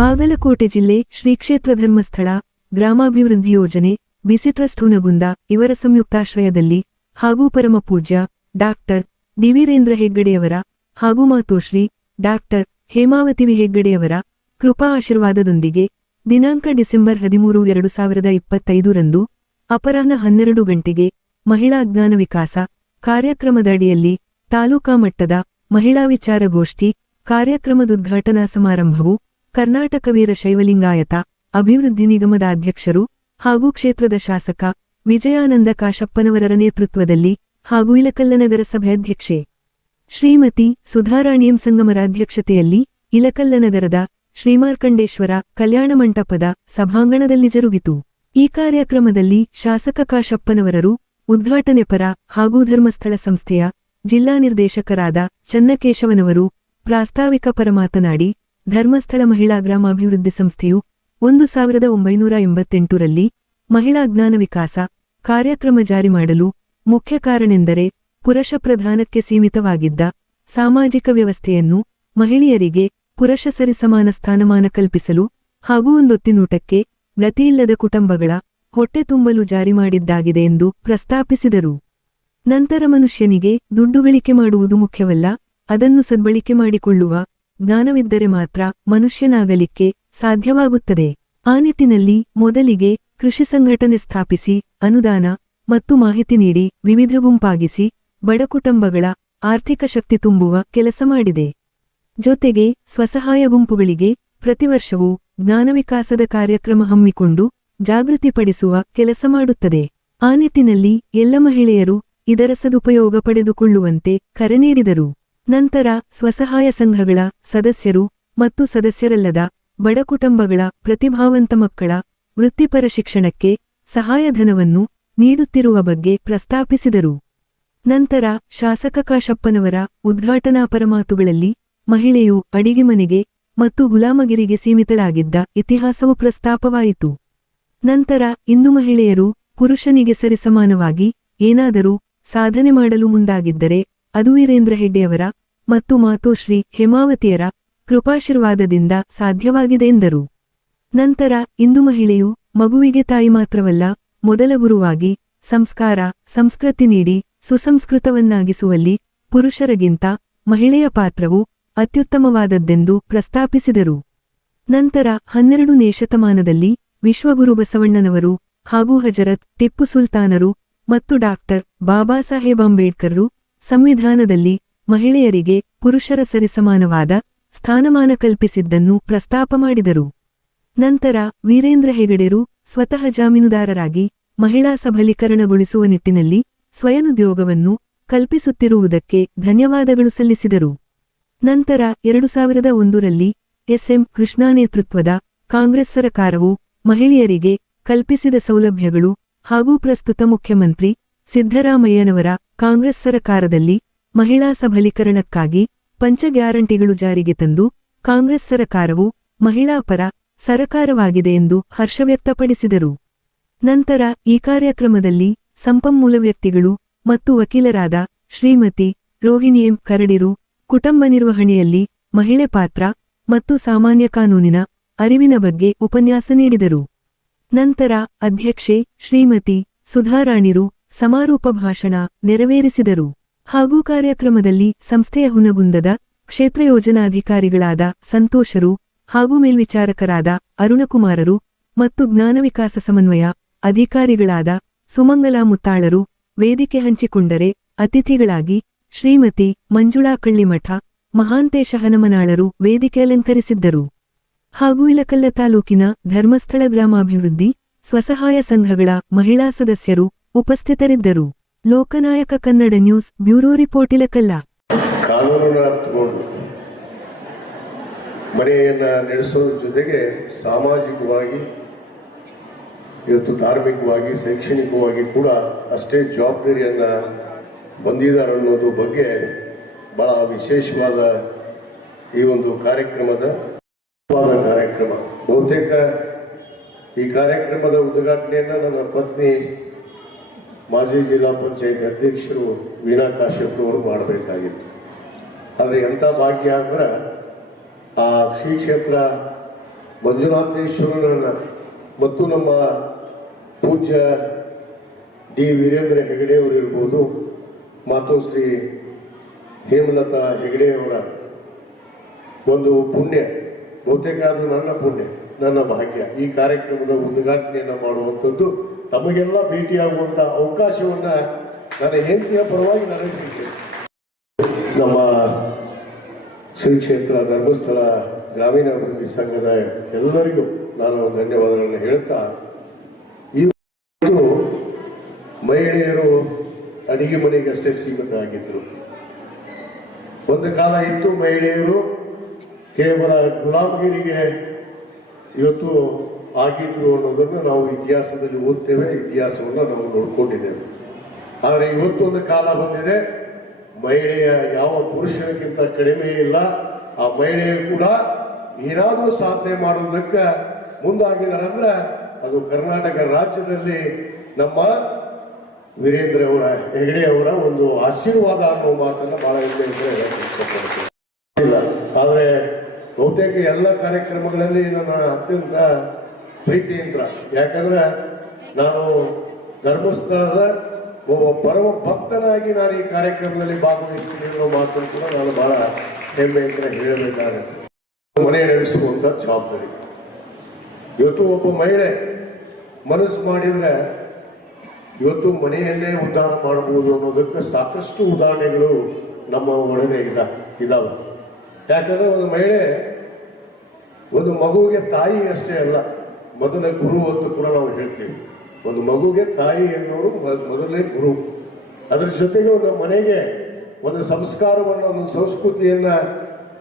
ಬಾಗಲಕೋಟೆ ಜಿಲ್ಲೆ ಶ್ರೀ ಕ್ಷೇತ್ರ ಧರ್ಮಸ್ಥಳ ಗ್ರಾಮಾಭಿವೃದ್ಧಿ ಯೋಜನೆ ಬಿಸಿ ಟ್ರಸ್ಟ್ ಹುನಗುಂದ ಇವರ ಸಂಯುಕ್ತಾಶ್ರಯದಲ್ಲಿ ಹಾಗೂ ಪರಮಪೂಜ್ಯ ಡಾಕ್ಟರ್ ಡಿ ವೀರೇಂದ್ರ ಹೆಗ್ಗಡೆಯವರ ಹಾಗೂ ಮಾತೋಶ್ರೀ ಡಾಕ್ಟರ್ ಹೇಮಾವತಿ ವಿ ಹೆಗ್ಗಡೆಯವರ ಕೃಪಾ ಆಶೀರ್ವಾದದೊಂದಿಗೆ ದಿನಾಂಕ ಡಿಸೆಂಬರ್ 13, 2025 ರಂದು ಅಪರಾಹ್ನ 12 ಗಂಟೆಗೆ ಮಹಿಳಾ ಜ್ಞಾನ ವಿಕಾಸ ಕಾರ್ಯಕ್ರಮದ ಅಡಿಯಲ್ಲಿ ತಾಲೂಕಾ ಮಟ್ಟದ ಮಹಿಳಾ ವಿಚಾರಗೋಷ್ಠಿ ಕಾರ್ಯಕ್ರಮದ ಉದ್ಘಾಟನಾ ಸಮಾರಂಭವು ಕರ್ನಾಟಕ ವೀರಶೈವಲಿಂಗಾಯತ ಅಭಿವೃದ್ಧಿ ನಿಗಮದ ಅಧ್ಯಕ್ಷರು ಹಾಗೂ ಕ್ಷೇತ್ರದ ಶಾಸಕ ವಿಜಯಾನಂದ ಕಾಶಪ್ಪನವರ ನೇತೃತ್ವದಲ್ಲಿ ಹಾಗೂ ಇಲಕಲ್ಲ ನಗರಸಭೆ ಅಧ್ಯಕ್ಷೆ ಶ್ರೀಮತಿ ಸುಧಾರಾಣಿಯಂ ಸಂಗಮರ ಅಧ್ಯಕ್ಷತೆಯಲ್ಲಿ ಇಲಕಲ್ಲ ನಗರದ ಶ್ರೀಮಾರ್ಕಂಡೇಶ್ವರ ಕಲ್ಯಾಣ ಮಂಟಪದ ಸಭಾಂಗಣದಲ್ಲಿ ಜರುಗಿತು. ಈ ಕಾರ್ಯಕ್ರಮದಲ್ಲಿ ಶಾಸಕ ಕಾಶಪ್ಪನವರರು ಉದ್ಘಾಟನೆ ಪರ ಹಾಗೂ ಧರ್ಮಸ್ಥಳ ಸಂಸ್ಥೆಯ ಜಿಲ್ಲಾ ನಿರ್ದೇಶಕರಾದ ಚನ್ನಕೇಶವನವರು ಪ್ರಾಸ್ತಾವಿಕ ಪರ ಮಾತನಾಡಿ, ಧರ್ಮಸ್ಥಳ ಮಹಿಳಾ ಗ್ರಾಮಾಭಿವೃದ್ಧಿ ಸಂಸ್ಥೆಯು 1988 ರಲ್ಲಿ ಮಹಿಳಾ ಜ್ಞಾನ ವಿಕಾಸ ಕಾರ್ಯಕ್ರಮ ಜಾರಿ ಮಾಡಲು ಮುಖ್ಯ ಕಾರಣವೆಂದರೆ ಪುರುಷ ಪ್ರಧಾನಕ್ಕೆ ಸೀಮಿತವಾಗಿದ್ದ ಸಾಮಾಜಿಕ ವ್ಯವಸ್ಥೆಯನ್ನು ಮಹಿಳೆಯರಿಗೆ ಪುರುಷ ಸರಿಸಮಾನ ಸ್ಥಾನಮಾನ ಕಲ್ಪಿಸಲು ಹಾಗೂ ಒಂದೊತ್ತಿನೂಟಕ್ಕೆ ಗತಿಯಿಲ್ಲದ ಕುಟುಂಬಗಳ ಹೊಟ್ಟೆ ತುಂಬಲು ಜಾರಿ ಮಾಡಿದ್ದಾಗಿದೆ ಎಂದು ಪ್ರಸ್ತಾಪಿಸಿದರು. ನಂತರ ಮನುಷ್ಯನಿಗೆ ದುಡ್ಡು ಗಳಿಕೆ ಮಾಡುವುದು ಮುಖ್ಯವಲ್ಲ, ಅದನ್ನು ಸದ್ಬಳಕೆ ಮಾಡಿಕೊಳ್ಳುವ ಜ್ಞಾನವಿದ್ದರೆ ಮಾತ್ರ ಮನುಷ್ಯನಾಗಲಿಕ್ಕೆ ಸಾಧ್ಯವಾಗುತ್ತದೆ. ಆ ನಿಟ್ಟಿನಲ್ಲಿ ಮೊದಲಿಗೆ ಕೃಷಿ ಸಂಘಟನೆ ಸ್ಥಾಪಿಸಿ ಅನುದಾನ ಮತ್ತು ಮಾಹಿತಿ ನೀಡಿ ವಿವಿಧ ಗುಂಪಾಗಿಸಿ ಬಡ ಕುಟುಂಬಗಳ ಆರ್ಥಿಕ ಶಕ್ತಿ ತುಂಬುವ ಕೆಲಸ ಮಾಡಿದೆ. ಜೊತೆಗೆ ಸ್ವಸಹಾಯ ಗುಂಪುಗಳಿಗೆ ಪ್ರತಿವರ್ಷವೂ ಜ್ಞಾನವಿಕಾಸದ ಕಾರ್ಯಕ್ರಮ ಹಮ್ಮಿಕೊಂಡು ಜಾಗೃತಿಪಡಿಸುವ ಕೆಲಸ ಮಾಡುತ್ತದೆ. ಆ ನಿಟ್ಟಿನಲ್ಲಿ ಎಲ್ಲ ಮಹಿಳೆಯರು ಇದರ ಸದುಪಯೋಗ ಪಡೆದುಕೊಳ್ಳುವಂತೆ ಕರೆ ನೀಡಿದರು. ನಂತರ ಸ್ವಸಹಾಯ ಸಂಘಗಳ ಸದಸ್ಯರು ಮತ್ತು ಸದಸ್ಯರಲ್ಲದ ಬಡ ಕುಟುಂಬಗಳ ಪ್ರತಿಭಾವಂತ ಮಕ್ಕಳ ವೃತ್ತಿಪರ ಶಿಕ್ಷಣಕ್ಕೆ ಸಹಾಯಧನವನ್ನು ನೀಡುತ್ತಿರುವ ಬಗ್ಗೆ ಪ್ರಸ್ತಾಪಿಸಿದರು. ನಂತರ ಶಾಸಕ ಕಾಶಪ್ಪನವರ ಉದ್ಘಾಟನಾಪರ ಮಾತುಗಳಲ್ಲಿ ಮಹಿಳೆಯು ಅಡಿಗೆ ಮನೆಗೆ ಮತ್ತು ಗುಲಾಮಗಿರಿಗೆ ಸೀಮಿತಳಾಗಿದ್ದ ಇತಿಹಾಸವು ಪ್ರಸ್ತಾಪವಾಯಿತು. ನಂತರ ಇಂದು ಮಹಿಳೆಯರು ಪುರುಷನಿಗೆ ಸರಿಸಮಾನವಾಗಿ ಏನಾದರೂ ಸಾಧನೆ ಮಾಡಲು ಮುಂದಾಗಿದ್ದರೆ ಅದು ವೀರೇಂದ್ರ ಹೆಗ್ಗಡೆಯವರ ಮತ್ತು ಮಾತೋಶ್ರೀ ಹೇಮಾವತಿಯರ ಕೃಪಾಶೀರ್ವಾದದಿಂದ ಸಾಧ್ಯವಾಗಿದೆ ಎಂದರು. ನಂತರ ಇಂದು ಮಹಿಳೆಯು ಮಗುವಿಗೆ ತಾಯಿ ಮಾತ್ರವಲ್ಲ, ಮೊದಲ ಗುರುವಾಗಿ ಸಂಸ್ಕಾರ ಸಂಸ್ಕೃತಿ ನೀಡಿ ಸುಸಂಸ್ಕೃತವನ್ನಾಗಿಸುವಲ್ಲಿ ಪುರುಷರಿಗಿಂತ ಮಹಿಳೆಯ ಪಾತ್ರವು ಅತ್ಯುತ್ತಮವಾದದ್ದೆಂದು ಪ್ರಸ್ತಾಪಿಸಿದರು. ನಂತರ 12ನೇ ಶತಮಾನದಲ್ಲಿ ವಿಶ್ವಗುರು ಬಸವಣ್ಣನವರು ಹಾಗೂ ಹಜರತ್ ಟಿಪ್ಪು ಸುಲ್ತಾನರು ಮತ್ತು ಡಾಕ್ಟರ್ ಬಾಬಾ ಸಾಹೇಬ್ ಅಂಬೇಡ್ಕರ್ರು ಸಂವಿಧಾನದಲ್ಲಿ ಮಹಿಳೆಯರಿಗೆ ಪುರುಷರ ಸರಿಸಮಾನವಾದ ಸ್ಥಾನಮಾನ ಕಲ್ಪಿಸಿದ್ದನ್ನು ಪ್ರಸ್ತಾಪ ಮಾಡಿದರು. ನಂತರ ವೀರೇಂದ್ರ ಹೆಗಡೆರು ಸ್ವತಃ ಜಾಮೀನುದಾರರಾಗಿ ಮಹಿಳಾ ಸಬಲೀಕರಣಗೊಳಿಸುವ ನಿಟ್ಟಿನಲ್ಲಿ ಸ್ವಯನುದ್ಯೋಗವನ್ನು ಕಲ್ಪಿಸುತ್ತಿರುವುದಕ್ಕೆ ಧನ್ಯವಾದಗಳು ಸಲ್ಲಿಸಿದರು. ನಂತರ 2001 ರಲ್ಲಿ ಎಸ್.ಎಂ. ಕೃಷ್ಣ ನೇತೃತ್ವದ ಕಾಂಗ್ರೆಸ್ ಸರಕಾರವು ಮಹಿಳೆಯರಿಗೆ ಕಲ್ಪಿಸಿದ ಸೌಲಭ್ಯಗಳು ಹಾಗೂ ಪ್ರಸ್ತುತ ಮುಖ್ಯಮಂತ್ರಿ ಸಿದ್ದರಾಮಯ್ಯನವರ ಕಾಂಗ್ರೆಸ್ ಸರಕಾರದಲ್ಲಿ ಮಹಿಳಾ ಸಬಲೀಕರಣಕ್ಕಾಗಿ ಪಂಚ ಗ್ಯಾರಂಟಿಗಳು ಜಾರಿಗೆ ತಂದು ಕಾಂಗ್ರೆಸ್ ಸರಕಾರವು ಮಹಿಳಾ ಪರ ಸರಕಾರವಾಗಿದೆ ಎಂದು ಹರ್ಷ ವ್ಯಕ್ತಪಡಿಸಿದರು. ನಂತರ ಈ ಕಾರ್ಯಕ್ರಮದಲ್ಲಿ ಸಂಪನ್ಮೂಲ ವ್ಯಕ್ತಿಗಳು ಮತ್ತು ವಕೀಲರಾದ ಶ್ರೀಮತಿ ರೋಹಿಣಿ ಎಂ. ಕರಡಿರು ಕುಟುಂಬ ನಿರ್ವಹಣೆಯಲ್ಲಿ ಮಹಿಳೆ ಪಾತ್ರ ಮತ್ತು ಸಾಮಾನ್ಯ ಕಾನೂನಿನ ಅರಿವಿನ ಬಗ್ಗೆ ಉಪನ್ಯಾಸ ನೀಡಿದರು. ನಂತರ ಅಧ್ಯಕ್ಷೆ ಶ್ರೀಮತಿ ಸುಧಾರಾಣಿರು ಸಮಾರೋಪ ಭಾಷಣ ನೆರವೇರಿಸಿದರು. ಹಾಗೂ ಕಾರ್ಯಕ್ರಮದಲ್ಲಿ ಸಂಸ್ಥೆಯ ಹುನಗುಂದದ ಕ್ಷೇತ್ರ ಯೋಜನಾಧಿಕಾರಿಗಳಾದ ಸಂತೋಷರು ಹಾಗೂ ಮೇಲ್ವಿಚಾರಕರಾದ ಅರುಣಕುಮಾರರು ಮತ್ತು ಜ್ಞಾನವಿಕಾಸ ಸಮನ್ವಯ ಅಧಿಕಾರಿಗಳಾದ ಸುಮಂಗಲಾ ಮುತ್ತಾಳರು ವೇದಿಕೆ ಹಂಚಿಕೊಂಡರೆ ಅತಿಥಿಗಳಾಗಿ ಶ್ರೀಮತಿ ಮಂಜುಳಾ ಕಳ್ಳಿಮಠ, ಮಹಾಂತೇಶ ಹನಮನಾಳರು ವೇದಿಕೆ ಅಲಂಕರಿಸಿದ್ದರು. ಹಾಗೂ ಇಲಕಲ್ಲ ತಾಲೂಕಿನ ಧರ್ಮಸ್ಥಳ ಗ್ರಾಮಾಭಿವೃದ್ಧಿ ಸ್ವಸಹಾಯ ಸಂಘಗಳ ಮಹಿಳಾ ಸದಸ್ಯರು ಉಪಸ್ಥಿತರಿದ್ದರು. ಲೋಕನಾಯಕ ಕನ್ನಡ ನ್ಯೂಸ್ ಬ್ಯೂರೋ ರಿಪೋರ್ಟ್ ಇಲಕಲ್ಲ. ಕಾನೂನನ್ನು ಅರ್ಥಕೊಂಡು ಮನೆಯನ್ನ ನಡೆಸೋದ್ರ ಜೊತೆಗೆ ಸಾಮಾಜಿಕವಾಗಿ ಇವತ್ತು ಧಾರ್ಮಿಕವಾಗಿ ಶೈಕ್ಷಣಿಕವಾಗಿ ಕೂಡ ಅಷ್ಟೇ ಜವಾಬ್ದಾರಿಯನ್ನ ಹೊಂದಿದ್ದಾರೆ ಅನ್ನೋದು ಬಗ್ಗೆ ಬಹಳ ವಿಶೇಷವಾದ ಈ ಒಂದು ಕಾರ್ಯಕ್ರಮ. ಬಹುತೇಕ ಈ ಕಾರ್ಯಕ್ರಮದ ಉದ್ಘಾಟನೆಯನ್ನು ನನ್ನ ಪತ್ನಿ ಮಾಜಿ ಜಿಲ್ಲಾ ಪಂಚಾಯತ್ ಅಧ್ಯಕ್ಷರು ವೀಣಾ ಕಾಶ್ಯಪ್ರವರು ಮಾಡಬೇಕಾಗಿತ್ತು. ಆದರೆ ಎಂಥ ಭಾಗ್ಯ ಅಂದ್ರೆ ಆ ಶ್ರೀ ಕ್ಷೇತ್ರ ಮಂಜುನಾಥೇಶ್ವರನ ಮತ್ತು ನಮ್ಮ ಪೂಜ್ಯ ಡಿ ವೀರೇಂದ್ರ ಹೆಗಡೆಯವರು ಇರ್ಬೋದು, ಮಾತೋಶ್ರೀ ಹೇಮಲತಾ ಹೆಗಡೆಯವರ ಒಂದು ಪುಣ್ಯ, ಬಹುತೇಕ ಅದು ನನ್ನ ಪುಣ್ಯ, ನನ್ನ ಭಾಗ್ಯ. ಈ ಕಾರ್ಯಕ್ರಮದ ಉದ್ಘಾಟನೆಯನ್ನು ಮಾಡುವಂಥದ್ದು, ತಮಗೆಲ್ಲ ಭೇಟಿಯಾಗುವಂಥ ಅವಕಾಶವನ್ನ ನನ್ನ ಹೆಂಡತಿಯ ಪರವಾಗಿ ನನಗೆ ಸಿಕ್ಕಿದೆ. ನಮ್ಮ ಶ್ರೀ ಕ್ಷೇತ್ರ ಧರ್ಮಸ್ಥಳ ಗ್ರಾಮೀಣಾಭಿವೃದ್ಧಿ ಸಂಘದ ಎಲ್ಲರಿಗೂ ನಾನು ಧನ್ಯವಾದಗಳನ್ನು ಹೇಳ್ತಾ, ಈ ಮಹಿಳೆಯರು ಅಡಿಗೆ ಮನೆಗಷ್ಟೇ ಸೀಮಿತ ಆಗಿದ್ರು. ಒಂದು ಕಾಲ ಇತ್ತು ಮಹಿಳೆಯರು ಕೇವಲ ಗುಲಾಮಗಿರಿಗೆ ಇವತ್ತು ಆಗಿದ್ರು ಅನ್ನೋದನ್ನು ನಾವು ಇತಿಹಾಸದಲ್ಲಿ ಓದ್ತೇವೆ, ಇತಿಹಾಸವನ್ನು ನಾವು ನೋಡ್ಕೊಂಡಿದ್ದೇವೆ. ಆದರೆ ಇವತ್ತು ಒಂದು ಕಾಲ ಬಂದಿದೆ, ಮಹಿಳೆಯ ಯಾವ ಪುರುಷನಿಗಿಂತ ಕಡಿಮೆ ಇಲ್ಲ. ಆ ಮಹಿಳೆಯರು ಕೂಡ ಏನಾದರೂ ಸಾಧನೆ ಮಾಡೋದಕ್ಕೆ ಮುಂದಾಗಿದ್ದಾರೆ ಅಂದ್ರೆ ಅದು ಕರ್ನಾಟಕ ರಾಜ್ಯದಲ್ಲಿ ನಮ್ಮ ವೀರೇಂದ್ರ ಅವರ ಹೆಗಡೆ ಅವರ ಒಂದು ಆಶೀರ್ವಾದ ಅನ್ನೋ ಮಾತನ್ನ ಬಹಳ ಇಲ್ಲ. ಆದರೆ ಬಹುತೇಕ ಎಲ್ಲ ಕಾರ್ಯಕ್ರಮಗಳಲ್ಲಿ ನನ್ನ ಅತ್ಯಂತ ಪ್ರೀತಿಯಿಂದ, ಯಾಕಂದ್ರೆ ನಾನು ಧರ್ಮಸ್ಥಳದ ಒಬ್ಬ ಪರಮ ಭಕ್ತನಾಗಿ ನಾನು ಈ ಕಾರ್ಯಕ್ರಮದಲ್ಲಿ ಭಾಗವಹಿಸ್ತೀನಿ ಅನ್ನೋ ಮಾತನ್ನು ಕೂಡ ನಾನು ಬಹಳ ಹೆಮ್ಮೆಯಿಂದ ಹೇಳಬೇಕಾಗುತ್ತೆ. ಮನೆ ನಡೆಸುವಂತ ಜವಾಬ್ದಾರಿ ಇವತ್ತು ಒಬ್ಬ ಮಹಿಳೆ ಮನಸ್ಸು ಮಾಡಿದ್ರೆ ಇವತ್ತು ಮನೆಯನ್ನೇ ಉದ್ಧಾರ ಮಾಡಬಹುದು ಅನ್ನೋದಕ್ಕೆ ಸಾಕಷ್ಟು ಉದಾಹರಣೆಗಳು ನಮ್ಮ ಒಳಗೆ ಇದಾವೆ. ಯಾಕಂದ್ರೆ ಒಂದು ಮಹಿಳೆ ಒಂದು ಮಗುವಿಗೆ ತಾಯಿ ಅಷ್ಟೇ ಅಲ್ಲ, ಮೊದಲ ಗುರು ಅಂತ ಕೂಡ ನಾವು ಹೇಳ್ತೀವಿ. ಒಂದು ಮಗುಗೆ ತಾಯಿ ಎನ್ನುವರು ಮೊದಲನೇ ಗುರು. ಅದರ ಜೊತೆಗೆ ಒಂದು ಮನೆಗೆ ಒಂದು ಸಂಸ್ಕಾರವನ್ನು, ಒಂದು ಸಂಸ್ಕೃತಿಯನ್ನ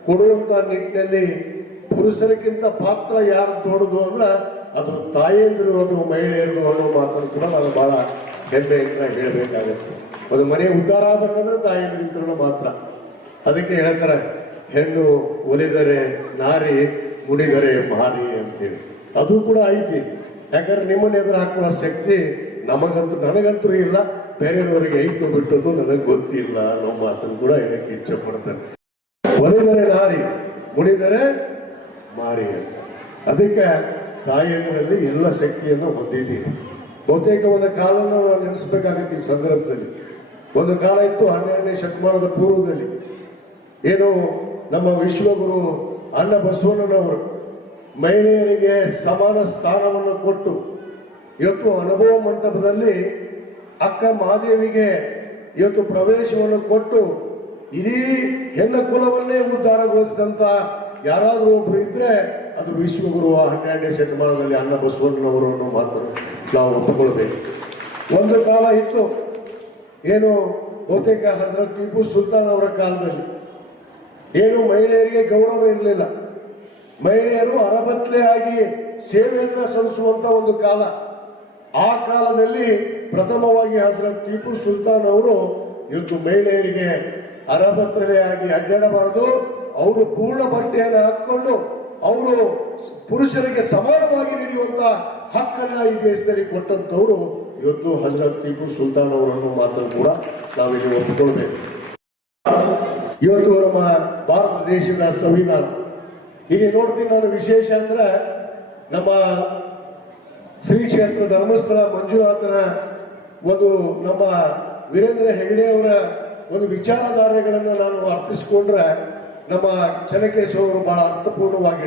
ಕೊಡುವಂತ ನಿಟ್ಟಿನಲ್ಲಿ ಪುರುಷರಿಗಿಂತ ಪಾತ್ರ ಯಾರು ದೊಡ್ಡದು ಅಂದ್ರೆ ಅದು ತಾಯಿಯಂದಿರು, ಅದು ಮಹಿಳೆಯರು ಅನ್ನೋ ಮಾತನ್ನು ಕೂಡ ನಾನು ಬಹಳ ಹೆಮ್ಮೆಯಿಂದ ಹೇಳಬೇಕಾಗತ್ತೆ. ಒಂದು ಮನೆ ಉದ್ಧಾರ ಆಗಬೇಕಂದ್ರೆ ತಾಯಿಯಂದಿರು ಮಾತ್ರ. ಅದಕ್ಕೆ ಹೇಳ್ತಾರೆ, ಹೆಣ್ಣು ಒಲಿದರೆ ನಾರಿ, ಮುಡಿದರೆ ಮಾರಿ ಅಂತೇಳಿ. ಅದು ಕೂಡ ಐತಿ. ಯಾಕಂದ್ರೆ ನಿಮ್ಮನ್ನ ಎದುರು ಹಾಕುವ ಶಕ್ತಿ ನನಗಂತೂ ಇಲ್ಲ, ಬೇರೆಯವರಿಗೆ ಐತು ಬಿಟ್ಟದ್ದು ನನಗೆ ಗೊತ್ತಿಲ್ಲ ಅನ್ನೋ ಮಾತನ್ನು ಕೂಡ ಹೇಳಕ್ಕೆ ಇಚ್ಛೆ ಪಡ್ತೇನೆ. ಒಲಿದರೆ ನಾರಿ, ಮುಡಿದರೆ ಮಾರಿ ಅಂತ. ಅದಕ್ಕೆ ತಾಯಿಯಂದ್ರಲ್ಲಿ ಎಲ್ಲ ಶಕ್ತಿಯನ್ನು ಹೊಂದಿದ್ದೀವಿ. ಬಹುತೇಕ ಒಂದು ಕಾಲವನ್ನು ನಾವು ನೆನೆಸ್ಬೇಕಾಗತ್ತೆ ಈ ಸಂದರ್ಭದಲ್ಲಿ. ಒಂದು ಕಾಲ ಇತ್ತು 12ನೇ ಶತಮಾನದ ಪೂರ್ವದಲ್ಲಿ, ಏನು ನಮ್ಮ ವಿಶ್ವಗುರು ಅಣ್ಣ ಬಸವಣ್ಣನವರು ಮಹಿಳೆಯರಿಗೆ ಸಮಾನ ಸ್ಥಾನವನ್ನು ಕೊಟ್ಟು ಇವತ್ತು ಅನುಭವ ಮಂಟಪದಲ್ಲಿ ಅಕ್ಕ ಮಹಾದೇವಿಗೆ ಇವತ್ತು ಪ್ರವೇಶವನ್ನು ಕೊಟ್ಟು ಇಡೀ ಹೆಣ್ಣು ಕುಲವನ್ನೇ ಉದ್ಧಾರಗೊಳಿಸಿದಂತ ಯಾರಾದರೂ ಒಬ್ರು ಇದ್ರೆ ಅದು ವಿಶ್ವಗುರು 12ನೇ ಶತಮಾನದಲ್ಲಿ ಅಣ್ಣ ಬಸವಣ್ಣನವರನ್ನು ಮಾತ್ರ ನಾವು ಒಪ್ಪಿಕೊಳ್ಬೇಕು. ಒಂದು ಕಾಲ ಇತ್ತು, ಏನು ಬಹುತೇಕ ಹಜರತ್ ಟಿಪ್ಪು ಸುಲ್ತಾನ್ ಅವರ ಕಾಲದಲ್ಲಿ ಏನು ಮಹಿಳೆಯರಿಗೆ ಗೌರವ ಇರಲಿಲ್ಲ. ಮಹಿಳೆಯರು ಅರಬತ್ಲೆ ಆಗಿ ಸೇವೆಯನ್ನ ಸಲ್ಲಿಸುವಂತ ಒಂದು ಕಾಲ. ಆ ಕಾಲದಲ್ಲಿ ಪ್ರಥಮವಾಗಿ ಹಜರತ್ ಟಿಪ್ಪು ಸುಲ್ತಾನ್ ಅವರು ಇವತ್ತು ಮಹಿಳೆಯರಿಗೆ ಅರಬತ್ಲೆ ಆಗಿ ಅಡ್ಡಾಡಬಾರದು, ಅವರು ಪೂರ್ಣ ಬಟ್ಟೆಯನ್ನು ಹಾಕೊಂಡು ಅವರು ಪುರುಷರಿಗೆ ಸಮಾನವಾಗಿ ನಡೆಯುವಂತ ಹಕ್ಕನ್ನ ಈ ದೇಶದಲ್ಲಿ ಕೊಟ್ಟಂತವರು ಇವತ್ತು ಹಜರತ್ ಟಿಪ್ಪು ಸುಲ್ತಾನ್ ಅವರನ್ನು ಮಾತ್ರ ಕೂಡ ನಾವಿಲ್ಲಿ ಒಪ್ಪಿಕೊಳ್ಬೇಕು. ಇವತ್ತು ನಮ್ಮ ಭಾರತ ದೇಶದ ಸಂವಿಧಾನ ಇಲ್ಲಿ ನೋಡ್ತೀನಿ ನಾನು. ವಿಶೇಷ ಅಂದ್ರೆ ನಮ್ಮ ಶ್ರೀ ಕ್ಷೇತ್ರ ಧರ್ಮಸ್ಥಳ ಮಂಜುನಾಥನ ಒಂದು ನಮ್ಮ ವೀರೇಂದ್ರ ಹೆಗಡೆ ಅವರ ಒಂದು ವಿಚಾರಧಾರೆಗಳನ್ನು ನಾನು ಅರ್ಥಿಸಿಕೊಂಡ್ರೆ ನಮ್ಮ ಚೆನ್ನಕೇಶವ ಅವರು ಬಹಳ ಅರ್ಥಪೂರ್ಣವಾಗಿ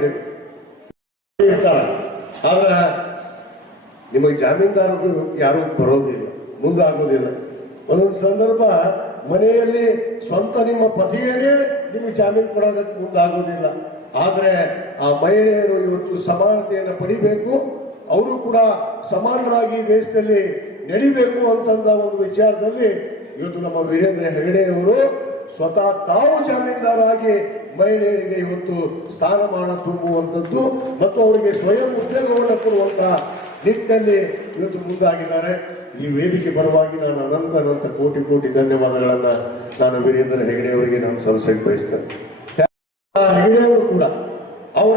ಇರ್ತಾರೆ. ಆದ್ರೆ ನಿಮಗೆ ಜಾಮೀನ್ದಾರರು ಯಾರು ಬರೋದಿಲ್ಲ, ಮುಂದಾಗೋದಿಲ್ಲ. ಒಂದೊಂದು ಸಂದರ್ಭ ಮನೆಯಲ್ಲಿ ಸ್ವಂತ ನಿಮ್ಮ ಪತಿಯೇ ನಿಮಗೆ ಜಾಮೀನು ಕೊಡೋದಕ್ಕೆ ಮುಂದಾಗೋದಿಲ್ಲ. ಆದ್ರೆ ಆ ಮಹಿಳೆಯರು ಇವತ್ತು ಸಮಾನತೆಯನ್ನು ಪಡಿಬೇಕು, ಅವರು ಕೂಡ ಸಮಾನರಾಗಿ ದೇಶದಲ್ಲಿ ನಡಿಬೇಕು ಅಂತಂದ ಒಂದು ವಿಚಾರದಲ್ಲಿ ಇವತ್ತು ನಮ್ಮ ವೀರೇಂದ್ರ ಹೆಗಡೆಯವರು ಸ್ವತಃ ತಾವು ಜಾಮೀನ್ದಾರಾಗಿ ಮಹಿಳೆಯರಿಗೆ ಇವತ್ತು ಸ್ಥಾನಮಾನ ತುಂಬುವಂಥದ್ದು ಮತ್ತು ಅವರಿಗೆ ಸ್ವಯಂ ಉದ್ಯೋಗವನ್ನು ಕೊಡುವಂತಹ ನಿಟ್ಟಿನಲ್ಲಿ ಇವತ್ತು ಮುಂದಾಗಿದ್ದಾರೆ. ಈ ವೇದಿಕೆ ಪರವಾಗಿ ನಾನು ಅನಂತ ಕೋಟಿ ಕೋಟಿ ಧನ್ಯವಾದಗಳನ್ನ ನಾನು ವೀರೇಂದ್ರ ಹೆಗಡೆಯವರಿಗೆ ನಾನು ಸಲ್ಲಿಸಕ್ಕೆ ಬಯಸ್ತೇನೆ. ಹೆಗಡೆಯವರು ಕೂಡ ಅವರ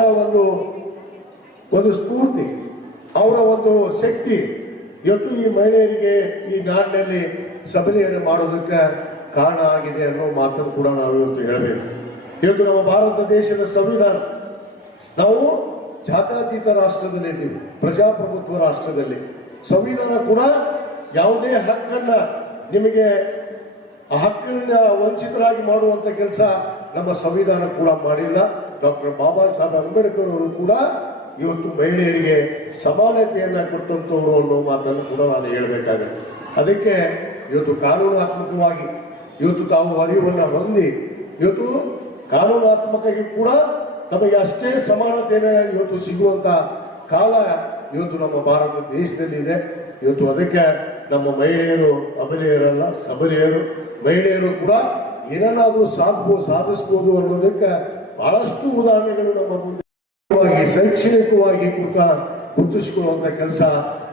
ಒಂದು ಸ್ಫೂರ್ತಿ, ಅವರ ಒಂದು ಶಕ್ತಿ ಇವತ್ತು ಈ ಮಹಿಳೆಯರಿಗೆ ಈ ನಾಡಿನಲ್ಲಿ ಸಬಲೀಕರಣ ಮಾಡೋದಕ್ಕೆ ಕಾರಣ ಆಗಿದೆ ಅನ್ನೋ ಮಾತನ್ನು ಕೂಡ ನಾವು ಇವತ್ತು ಹೇಳಬೇಕು. ಇವತ್ತು ನಮ್ಮ ಭಾರತ ದೇಶದ ಸಂವಿಧಾನ ನಾವು ಜಾತ್ಯತೀತ ರಾಷ್ಟ್ರದಲ್ಲಿ ಇದ್ದೀವಿ, ಪ್ರಜಾಪ್ರಭುತ್ವ ರಾಷ್ಟ್ರದಲ್ಲಿ. ಸಂವಿಧಾನ ಕೂಡ ಯಾವುದೇ ಹಕ್ಕನ್ನ ನಿಮಗೆ ಆ ಹಕ್ಕನ್ನ ವಂಚಿತರಾಗಿ ಮಾಡುವಂತ ಕೆಲಸ ನಮ್ಮ ಸಂವಿಧಾನ ಕೂಡ ಮಾಡಿಲ್ಲ. ಡಾಕ್ಟರ್ ಬಾಬಾ ಸಾಹೇಬ್ ಅಂಬೇಡ್ಕರ್ ಅವರು ಕೂಡ ಇವತ್ತು ಮಹಿಳೆಯರಿಗೆ ಸಮಾನತೆಯನ್ನ ಕೊಟ್ಟಂತವರು ಅನ್ನೋ ಮಾತನ್ನು ಕೂಡ ನಾನು ಹೇಳಬೇಕಾಗುತ್ತೆ. ಅದಕ್ಕೆ ಇವತ್ತು ಕಾನೂನಾತ್ಮಕವಾಗಿ ಇವತ್ತು ತಾವು ಅರಿವನ್ನ ಹೊಂದಿ ಇವತ್ತು ಕಾನೂನಾತ್ಮಕವಾಗಿ ಕೂಡ ತಮಗೆ ಅಷ್ಟೇ ಸಮಾನತೆಯನ್ನು ಇವತ್ತು ಸಿಗುವಂತ ಕಾಲ ಇವತ್ತು ನಮ್ಮ ಭಾರತ ದೇಶದಲ್ಲಿ ಇದೆ. ಇವತ್ತು ಅದಕ್ಕೆ ನಮ್ಮ ಮಹಿಳೆಯರು ಅಬಲೆಯರಲ್ಲ, ಸಬಲೆಯರು. ಮಹಿಳೆಯರು ಕೂಡ ಏನನ್ನಾದ್ರೂ ಸಾಧಿಸಬಹುದು ಅನ್ನೋದಕ್ಕೆ ಬಹಳಷ್ಟು ಉದಾಹರಣೆಗಳು ನಮ್ಮ ಮುಂದೆ ಶೈಕ್ಷಣಿಕವಾಗಿ ಕೂಡ ಗುರುತಿಸಿಕೊಳ್ಳುವಂತ ಕೆಲಸ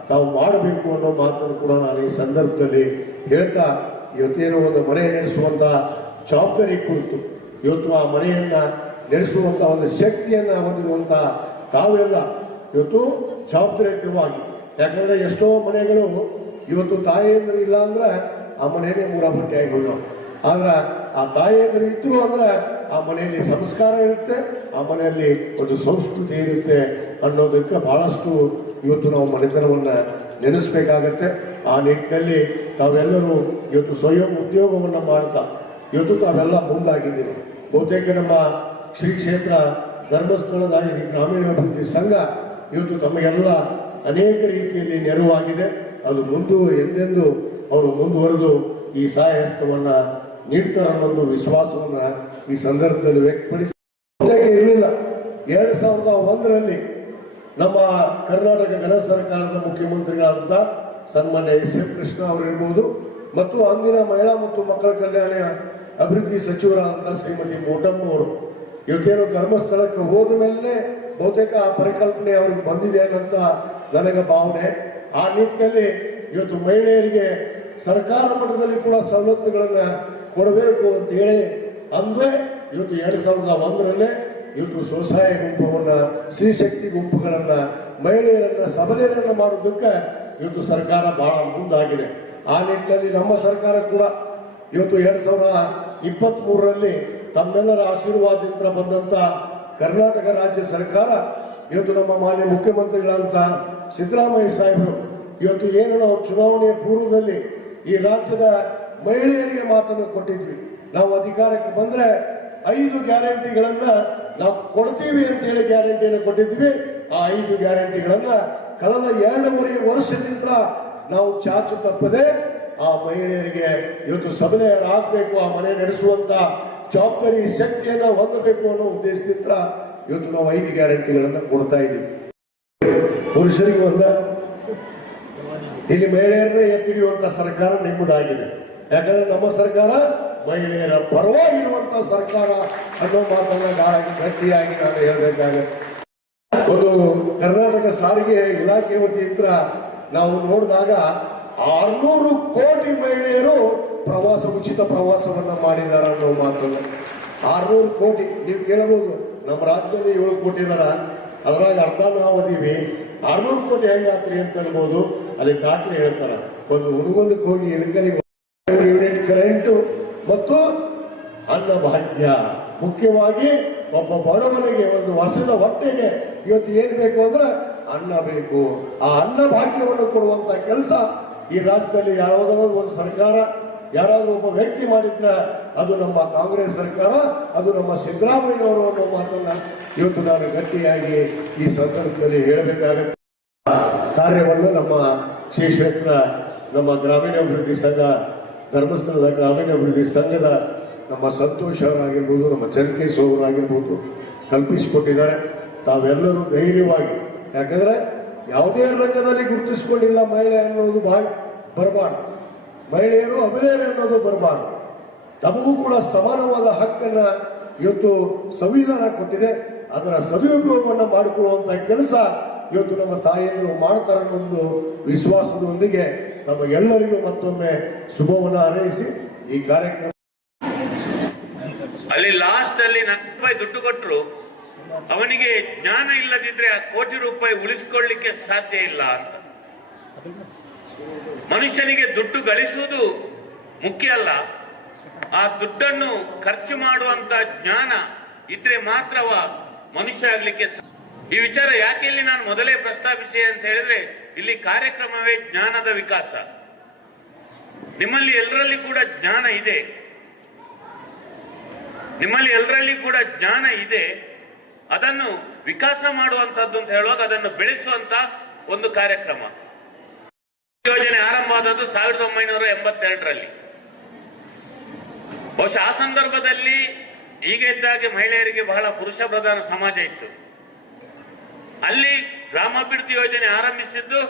ತಾವು ಮಾಡಬೇಕು ಅನ್ನೋ ಮಾತನ್ನು ಕೂಡ ನಾನು ಈ ಸಂದರ್ಭದಲ್ಲಿ ಹೇಳ್ತಾ, ಇವತ್ತೇನೋ ಒಂದು ಮನೆ ನಡೆಸುವಂತ ಜವಾಬ್ದಾರಿ ಕುರಿತು ಇವತ್ತು ಆ ಮನೆಯನ್ನ ನಡೆಸುವಂತ ಒಂದು ಶಕ್ತಿಯನ್ನ ಹೊಂದಿರುವಂತ ತಾವೆಲ್ಲ ಇವತ್ತು ಜವಾಬ್ದಾರಿಯುತವಾಗಿ, ಯಾಕಂದ್ರೆ ಎಷ್ಟೋ ಮನೆಗಳು ಇವತ್ತು ತಾಯಿಯಂದ್ರು ಇಲ್ಲ ಅಂದ್ರೆ ಆ ಮನೆಯೇ ಮೂರಾಬಟ್ಟೆಯಾಗಿ ಹೋಗೋ. ಆದ್ರೆ ಆ ತಾಯಿಯಂದ್ರು ಇದ್ರು ಅಂದ್ರೆ ಆ ಮನೆಯಲ್ಲಿ ಸಂಸ್ಕಾರ ಇರುತ್ತೆ, ಆ ಮನೆಯಲ್ಲಿ ಒಂದು ಸಂಸ್ಕೃತಿ ಇರುತ್ತೆ ಅನ್ನೋದಕ್ಕೆ ಬಹಳಷ್ಟು ಇವತ್ತು ನಾವು ಮನೆತನವನ್ನ ನೆನೆಸ್ಬೇಕಾಗತ್ತೆ. ಆ ನಿಟ್ಟಿನಲ್ಲಿ ತಾವೆಲ್ಲರೂ ಇವತ್ತು ಸ್ವಯಂ ಉದ್ಯೋಗವನ್ನ ಮಾಡ್ತಾ ಇವತ್ತು ತಾವೆಲ್ಲ ಮುಂದಾಗಿದ್ದೀರಿ. ಬಹುತೇಕ ನಮ್ಮ ಶ್ರೀ ಕ್ಷೇತ್ರ ಧರ್ಮಸ್ಥಳದ ಈ ಗ್ರಾಮೀಣಾಭಿವೃದ್ಧಿ ಸಂಘ ಇವತ್ತು ತಮಗೆಲ್ಲ ಅನೇಕ ರೀತಿಯಲ್ಲಿ ನೆರವಾಗಿದೆ. ಅದು ಎಂದೆಂದು ಅವರು ಮುಂದುವರೆದು ಈ ಸಹಾಯ ಹಸ್ತವನ್ನ ನೀಡ್ತಾರೆ ಅನ್ನೋ ವಿಶ್ವಾಸವನ್ನ ಈ ಸಂದರ್ಭದಲ್ಲಿ ವ್ಯಕ್ತಪಡಿಸಿ ಇರಲಿಲ್ಲ. 2001ರಲ್ಲಿ ನಮ್ಮ ಕರ್ನಾಟಕ ಗಣ ಸರ್ಕಾರದ ಮುಖ್ಯಮಂತ್ರಿಗಳಾದಂಥ ಸನ್ಮಾನ್ಯ ಎಸ್.ಎಂ. ಕೃಷ್ಣ ಅವರಿರ್ಬೋದು ಮತ್ತು ಅಂದಿನ ಮಹಿಳಾ ಮತ್ತು ಮಕ್ಕಳ ಕಲ್ಯಾಣ ಅಭಿವೃದ್ಧಿ ಸಚಿವರಾದಂಥ ಶ್ರೀಮತಿ ಮೋಟಮ್ಮ ಅವರು ಇವತ್ತೇನು ಧರ್ಮಸ್ಥಳಕ್ಕೆ ಹೋದ ಮೇಲೆ ಬಹುತೇಕ ಆ ಪರಿಕಲ್ಪನೆ ಅವ್ರಿಗೆ ಬಂದಿದೆ ಅನ್ನಂತ ನನಗೆ ಭಾವನೆ. ಆ ನಿಟ್ಟಿನಲ್ಲಿ ಇವತ್ತು ಮಹಿಳೆಯರಿಗೆ ಸರ್ಕಾರ ಮಟ್ಟದಲ್ಲಿ ಕೂಡ ಸವಲತ್ತುಗಳನ್ನ ಕೊಡಬೇಕು ಅಂತ ಹೇಳಿ ಅಂದ್ರೆ ಇವತ್ತು 2001ರಲ್ಲೇ ಇವತ್ತು ಸ್ವಸಹಾಯ ಗುಂಪುಗಳನ್ನ, ಸ್ತ್ರೀಶಕ್ತಿ ಗುಂಪುಗಳನ್ನ, ಮಹಿಳೆಯರನ್ನ ಸಬಲೀಕರಣ ಮಾಡೋದಕ್ಕೆ ಇವತ್ತು ಸರ್ಕಾರ ಬಹಳ ಮುಂದಾಗಿದೆ. ಆ ನಿಟ್ಟಿನಲ್ಲಿ ನಮ್ಮ ಸರ್ಕಾರ ಕೂಡ ಇವತ್ತು 2023ರಲ್ಲಿ ತಮ್ಮೆಲ್ಲರ ಆಶೀರ್ವಾದದಿಂದ ಬಂದಂತ ಕರ್ನಾಟಕ ರಾಜ್ಯ ಸರ್ಕಾರ ಇವತ್ತು ನಮ್ಮ ಮಾನ್ಯ ಮುಖ್ಯಮಂತ್ರಿಗಳಂತ ಸಿದ್ದರಾಮಯ್ಯ ಸಾಹೇಬರು ಇವತ್ತು ಏನು ನಾವು ಚುನಾವಣೆಯ ಪೂರ್ವದಲ್ಲಿ ಈ ರಾಜ್ಯದ ಮಹಿಳೆಯರಿಗೆ ಮಾತನ್ನು ಕೊಟ್ಟಿದ್ವಿ. ನಾವು ಅಧಿಕಾರಕ್ಕೆ ಬಂದ್ರೆ 5 ಗ್ಯಾರಂಟಿಗಳನ್ನ ನಾವು ಕೊಡ್ತೀವಿ ಅಂತ ಹೇಳಿ ಗ್ಯಾರಂಟಿಯನ್ನು ಕೊಟ್ಟಿದ್ವಿ. ಆ 5 ಗ್ಯಾರಂಟಿಗಳನ್ನ ಕಳೆದ 2.5 ವರ್ಷದಿಂದ ನಾವು ಚಾಚು ತಪ್ಪದೆ ಆ ಮಹಿಳೆಯರಿಗೆ ಇವತ್ತು ಸಬಲೆಯರಾಗಬೇಕು, ಆ ಮನೆ ನಡೆಸುವಂತ ಜವಾಬ್ದಾರಿ ಶಕ್ತಿಯನ್ನ ಹೊಂದಬೇಕು ಅನ್ನೋ ಉದ್ದೇಶದಿಂದ ಇವತ್ತು ನಾವು 5 ಗ್ಯಾರಂಟಿಗಳನ್ನ ಕೊಡ್ತಾ ಇದ್ದೀವಿ. ಪುರುಷರಿಗೆ ಒಂದ, ಇಲ್ಲಿ ಮಹಿಳೆಯರನ್ನೇ ಎತ್ತಿಡಿಯುವಂತ ಸರ್ಕಾರ ನಿಮ್ಮದಾಗಿದೆ. ಯಾಕಂದ್ರೆ ನಮ್ಮ ಸರ್ಕಾರ ಮಹಿಳೆಯರ ಪರವಾಗಿರುವಂತ ಸರ್ಕಾರ ಅನ್ನೋ ಮಾತನ್ನ ಗಟ್ಟಿಯಾಗಿ ನಾನು ಹೇಳಬೇಕಾಗುತ್ತೆ. ಒಂದು ಕರ್ನಾಟಕ ಸಾರಿಗೆ ಇಲಾಖೆ ವತಿಯಿಂದ ನಾವು ನೋಡಿದಾಗ 600 ಕೋಟಿ ಮಹಿಳೆಯರು ಉಚಿತ ಪ್ರವಾಸವನ್ನ ಮಾಡಿದಾರ ಅನ್ನೋ ಮಾತನ್ನ. 600 ಕೋಟಿ ನೀವು ಕೇಳಬಹುದು, ನಮ್ಮ ರಾಜ್ಯದಲ್ಲಿ 7 ಕೋಟಿ ಇದಾರ, ಅದ್ರಾಗ ಅರ್ಧ ನಾವು ಅದೀವಿ, 600 ಕೋಟಿ ಹೆಂಗಾತ್ರಿ ಅಂತ ಅನ್ಬೋದು. ಅಲ್ಲಿ ದಾಖಲೆ ಹೇಳ್ತಾರ, ಒಂದು ಹುಡುಗಂದಕ್ಕೆ ಹೋಗಿ ಇಳಕರಿ ಯೂನಿಟ್ ಕರೆಂಟು ಮತ್ತು ಅನ್ನಭಾಗ್ಯ. ಮುಖ್ಯವಾಗಿ ಒಬ್ಬ ಬಡವನಿಗೆ ಒಂದು ವರ್ಷದ ಹೊಟ್ಟೆಗೆ ಇವತ್ತು ಏನ್ ಬೇಕು ಅಂದ್ರೆ ಅನ್ನ ಬೇಕು. ಆ ಅನ್ನ ಭಾಗ್ಯವನ್ನು ಕೊಡುವಂತ ಕೆಲಸ ಈ ರಾಜ್ಯದಲ್ಲಿ ಯಾವುದಾದ್ರು ಒಂದು ಸರ್ಕಾರ, ಯಾರಾದ್ರೂ ಒಬ್ಬ ವ್ಯಕ್ತಿ ಮಾಡಿದ್ರೆ ಅದು ನಮ್ಮ ಕಾಂಗ್ರೆಸ್ ಸರ್ಕಾರ, ಅದು ನಮ್ಮ ಸಿದ್ದರಾಮಯ್ಯನವರು ಅನ್ನೋ ಮಾತನ್ನ ಇವತ್ತು ನಾನು ಗಟ್ಟಿಯಾಗಿ ಈ ಸಂದರ್ಭದಲ್ಲಿ ಹೇಳಬೇಕಾಗುತ್ತೆ. ಕಾರ್ಯವನ್ನು ನಮ್ಮ ಶ್ರೀ ಕ್ಷೇತ್ರ, ನಮ್ಮ ಗ್ರಾಮೀಣಾಭಿವೃದ್ಧಿ ಸಂಘ, ಧರ್ಮಸ್ಥಳದ ಗ್ರಾಮೀಣಾಭಿವೃದ್ಧಿ ಸಂಘದ ನಮ್ಮ ಸಂತೋಷ್ ಅವರಾಗಿರ್ಬೋದು, ನಮ್ಮ ಚನ್ಕೇಶ್ ಅವರಾಗಿರ್ಬೋದು ಕಲ್ಪಿಸಿಕೊಟ್ಟಿದ್ದಾರೆ. ತಾವೆಲ್ಲರೂ ಧೈರ್ಯವಾಗಿ, ಯಾಕಂದ್ರೆ ಯಾವುದೇ ರಂಗದಲ್ಲಿ ಗುರುತಿಸಿಕೊಂಡಿಲ್ಲ ಮಹಿಳೆ ಅನ್ನೋದು ಬರಬಾರ್ದು, ಮಹಿಳೆಯರು ಅಬಲೆಯರು ಅನ್ನೋದು ಬರಬಾರ್ದು. ತಮಗೂ ಕೂಡ ಸಮಾನವಾದ ಹಕ್ಕನ್ನ ಇವತ್ತು ಸಂವಿಧಾನ ಕೊಟ್ಟಿದೆ. ಅದರ ಸದುಪಯೋಗವನ್ನು ಮಾಡಿಕೊಳ್ಳುವಂತ ಕೆಲಸ ಇವತ್ತು ನಮ್ಮ ತಾಯಿಯರು ಮಾಡ್ತಾರೆ ಅನ್ನೋ ವಿಶ್ವಾಸದೊಂದಿಗೆ ನಮಗೆಲ್ಲರಿಗೂ ಮತ್ತೊಮ್ಮೆ ಶುಭವನ್ನ ಹಾರೈಸಿ ಈ ಕಾರ್ಯಕ್ರಮ. ಅಲ್ಲಿ ಲಾಸ್ಟ್ ಅಲ್ಲಿ ₹1 ದುಡ್ಡು ಕೊಟ್ಟರು, ಅವನಿಗೆ ಜ್ಞಾನ ಇಲ್ಲದಿದ್ರೆ ಆ ₹1,00,00,000 ಉಳಿಸ್ಕೊಳ್ಳಿಕ್ಕೆ ಸಾಧ್ಯ ಇಲ್ಲ ಅಂತ. ಮನುಷ್ಯನಿಗೆ ದುಡ್ಡು ಗಳಿಸುವುದು ಮುಖ್ಯ ಅಲ್ಲ, ಆ ದುಡ್ಡನ್ನು ಖರ್ಚು ಮಾಡುವಂತ ಜ್ಞಾನ ಇದ್ರೆ ಮಾತ್ರವ ಮನುಷ್ಯ ಆಗ್ಲಿಕ್ಕೆ. ಈ ವಿಚಾರ ಯಾಕೆ ಇಲ್ಲಿ ನಾನು ಮೊದಲೇ ಪ್ರಸ್ತಾಪಿಸಿ ಅಂತ ಹೇಳಿದ್ರೆ, ಇಲ್ಲಿ ಕಾರ್ಯಕ್ರಮವೇ ಜ್ಞಾನದ ವಿಕಾಸ. ನಿಮ್ಮಲ್ಲಿ ಎಲ್ಲರಲ್ಲಿ ಕೂಡ ಜ್ಞಾನ ಇದೆ, ನಿಮ್ಮಲ್ಲಿ ಎಲ್ಲರಲ್ಲಿ ಕೂಡ ಜ್ಞಾನ ಇದೆ. ಅದನ್ನು ವಿಕಾಸ ಮಾಡುವಂತದ್ದು ಅಂತ ಹೇಳುವಾಗ ಅದನ್ನು ಬೆಳೆಸುವಂತ ಒಂದು ಕಾರ್ಯಕ್ರಮ. ಯೋಜನೆ ಆರಂಭವಾದದ್ದು 1982ರಲ್ಲಿ. ಬಹುಶಃ ಆ ಸಂದರ್ಭದಲ್ಲಿ ಈಗ ಇದ್ದಾಗೆ ಮಹಿಳೆಯರಿಗೆ ಬಹಳ ಪುರುಷ ಪ್ರಧಾನ ಸಮಾಜ ಇತ್ತು. ಅಲ್ಲಿ ಗ್ರಾಮಾಭಿವೃದ್ಧಿ ಯೋಜನೆ ಆರಂಭಿಸಿದ್ದು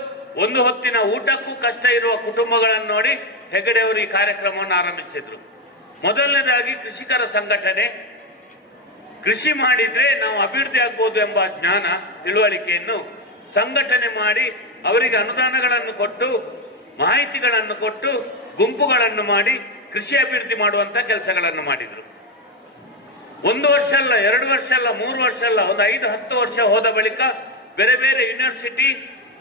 ಒಂದು ಹೊತ್ತಿನ ಊಟಕ್ಕೂ ಕಷ್ಟ ಇರುವ ಕುಟುಂಬಗಳನ್ನು ನೋಡಿ ಹೆಗಡೆ ಅವರು ಈ ಕಾರ್ಯಕ್ರಮವನ್ನು ಆರಂಭಿಸಿದ್ರು. ಮೊದಲನೇದಾಗಿ ಕೃಷಿಕರ ಸಂಘಟನೆ, ಕೃಷಿ ಮಾಡಿದ್ರೆ ನಾವು ಅಭಿವೃದ್ಧಿ ಆಗ್ಬೋದು ಎಂಬ ಜ್ಞಾನ ತಿಳುವಳಿಕೆಯನ್ನು ಸಂಘಟನೆ ಮಾಡಿ ಅವರಿಗೆ ಅನುದಾನಗಳನ್ನು ಕೊಟ್ಟು ಮಾಹಿತಿಗಳನ್ನು ಕೊಟ್ಟು ಗುಂಪುಗಳನ್ನು ಮಾಡಿ ಕೃಷಿ ಅಭಿವೃದ್ಧಿ ಮಾಡುವಂತ ಕೆಲಸಗಳನ್ನು ಮಾಡಿದ್ರು. 1 ವರ್ಷ ಅಲ್ಲ, 2 ವರ್ಷ ಅಲ್ಲ, 3 ವರ್ಷ ಅಲ್ಲ, ಒಂದು 5-10 ವರ್ಷ ಹೋದ ಬಳಿಕ ಬೇರೆ ಬೇರೆ ಯೂನಿವರ್ಸಿಟಿ,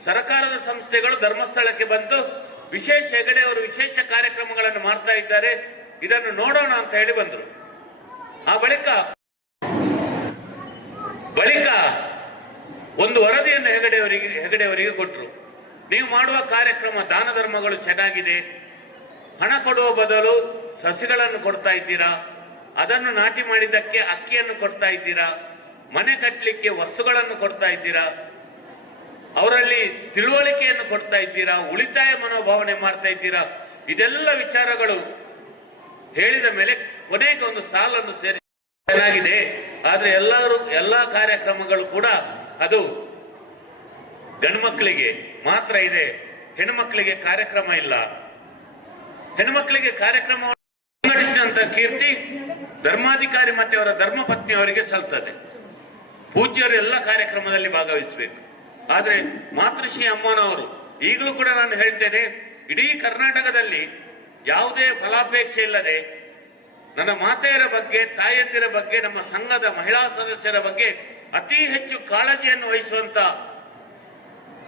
ಸರ್ಕಾರದ ಸಂಸ್ಥೆಗಳು ಧರ್ಮಸ್ಥಳಕ್ಕೆ ಬಂದು ವಿಶೇಷ ಹೆಗಡೆ ಅವರು ವಿಶೇಷ ಕಾರ್ಯಕ್ರಮಗಳನ್ನು ಮಾಡ್ತಾ ಇದ್ದಾರೆ, ಇದನ್ನು ನೋಡೋಣ ಅಂತ ಹೇಳಿ ಬಂದರು. ಆ ಬಳಿಕ ಒಂದು ವರದಿಯನ್ನು ಹೆಗಡೆಯವರಿಗೆ ಕೊಟ್ಟರು. ನೀವು ಮಾಡುವ ಕಾರ್ಯಕ್ರಮ ದಾನ ಧರ್ಮಗಳು ಚೆನ್ನಾಗಿದೆ, ಹಣ ಕೊಡುವ ಬದಲು ಸಸಿಗಳನ್ನು ಕೊಡ್ತಾ ಇದ್ದೀರಾ, ಅದನ್ನು ನಾಟಿ ಮಾಡಿದ್ದಕ್ಕೆ ಅಕ್ಕಿಯನ್ನು ಕೊಡ್ತಾ ಇದ್ದೀರಾ, ಮನೆ ಕಟ್ಟಲಿಕ್ಕೆ ವಸ್ತುಗಳನ್ನು ಕೊಡ್ತಾ ಇದ್ದೀರಾ, ಅವರಲ್ಲಿ ತಿಳುವಳಿಕೆಯನ್ನು ಕೊಡ್ತಾ ಇದ್ದೀರಾ, ಉಳಿತಾಯ ಮನೋಭಾವನೆ ಮಾಡ್ತಾ ಇದ್ದೀರಾ. ಇದೆಲ್ಲ ವಿಚಾರಗಳು ಹೇಳಿದ ಮೇಲೆ ಕೊನೆಗೆ ಒಂದು ಸಾಲನ್ನು ಸೇರಿಸಿ ಚೆನ್ನಾಗಿದೆ, ಆದ್ರೆ ಎಲ್ಲಾ ಕಾರ್ಯಕ್ರಮಗಳು ಕೂಡ ಅದು ಗಂಡು ಮಕ್ಕಳಿಗೆ ಮಾತ್ರ ಇದೆ, ಹೆಣ್ಮಕ್ಳಿಗೆ ಕಾರ್ಯಕ್ರಮ ಇಲ್ಲ. ಹೆಣ್ಮಕ್ಳಿಗೆ ಕಾರ್ಯಕ್ರಮ ಸಂಘಟಿಸಿದಂತ ಕೀರ್ತಿ ಧರ್ಮಾಧಿಕಾರಿ ಮತ್ತೆ ಅವರ ಧರ್ಮಪತ್ನಿ ಅವರಿಗೆ ಸಲ್ತದೆ. ಪೂಜ್ಯರು ಎಲ್ಲ ಕಾರ್ಯಕ್ರಮದಲ್ಲಿ ಭಾಗವಹಿಸಬೇಕು. ಆದ್ರೆ ಮಾತೃಶ್ರೀ ಅಮ್ಮನವರು ಈಗಲೂ ಕೂಡ ನಾನು ಹೇಳ್ತೇನೆ, ಇಡೀ ಕರ್ನಾಟಕದಲ್ಲಿ ಯಾವುದೇ ಫಲಾಪೇಕ್ಷೆ ಇಲ್ಲದೆ ನನ್ನ ಮಾತೆಯರ ಬಗ್ಗೆ, ತಾಯಂದಿರ ಬಗ್ಗೆ, ನಮ್ಮ ಸಂಘದ ಮಹಿಳಾ ಸದಸ್ಯರ ಬಗ್ಗೆ ಅತಿ ಹೆಚ್ಚು ಕಾಳಜಿಯನ್ನು ವಹಿಸುವಂತ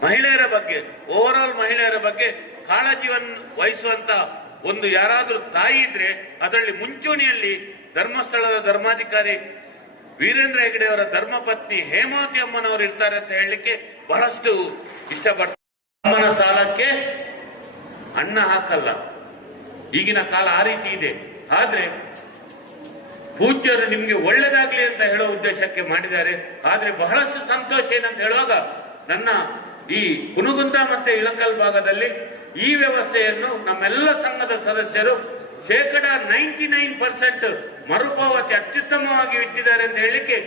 ಮಹಿಳೆಯರ ಬಗ್ಗೆ, ಓವರ್ ಆಲ್ ಮಹಿಳೆಯರ ಬಗ್ಗೆ ಕಾಳಜಿಯನ್ನು ವಹಿಸುವಂತ ಒಂದು ಯಾರಾದ್ರೂ ತಾಯಿ ಇದ್ರೆ ಅದರಲ್ಲಿ ಮುಂಚೂಣಿಯಲ್ಲಿ ಧರ್ಮಸ್ಥಳದ ಧರ್ಮಾಧಿಕಾರಿ ವೀರೇಂದ್ರ ಹೆಗಡೆ ಅವರ ಧರ್ಮಪತ್ನಿ ಹೇಮಾವತಿ ಅಮ್ಮನವರು ಇರ್ತಾರೆ ಅಂತ ಹೇಳಲಿಕ್ಕೆ ಬಹಳಷ್ಟು ಇಷ್ಟಪಡ್ತಾರೆ. ಅಮ್ಮನ ಸಾಲಕ್ಕೆ ಅನ್ನ ಹಾಕಲ್ಲ, ಈಗಿನ ಕಾಲ ಆ ರೀತಿ ಇದೆ. ಆದ್ರೆ ಪೂಜ್ಯರು ನಿಮ್ಗೆ ಒಳ್ಳೇದಾಗ್ಲಿ ಅಂತ ಹೇಳೋ ಉದ್ದೇಶಕ್ಕೆ ಮಾಡಿದ್ದಾರೆ. ಆದ್ರೆ ಬಹಳಷ್ಟು ಸಂತೋಷ ಏನಂತ ಹೇಳುವಾಗ, ನನ್ನ ಈ ಕುನಗುಂದ ಮತ್ತೆ ಇಳಕಲ್ ಭಾಗದಲ್ಲಿ ಈ ವ್ಯವಸ್ಥೆಯನ್ನು ನಮ್ಮೆಲ್ಲ ಸಂಘದ ಸದಸ್ಯರು 99% ಮರುಪಾವತಿ ಅತ್ಯುತ್ತಮವಾಗಿ ಇಟ್ಟಿದ್ದಾರೆ ಅಂತ ಹೇಳಲಿಕ್ಕೆ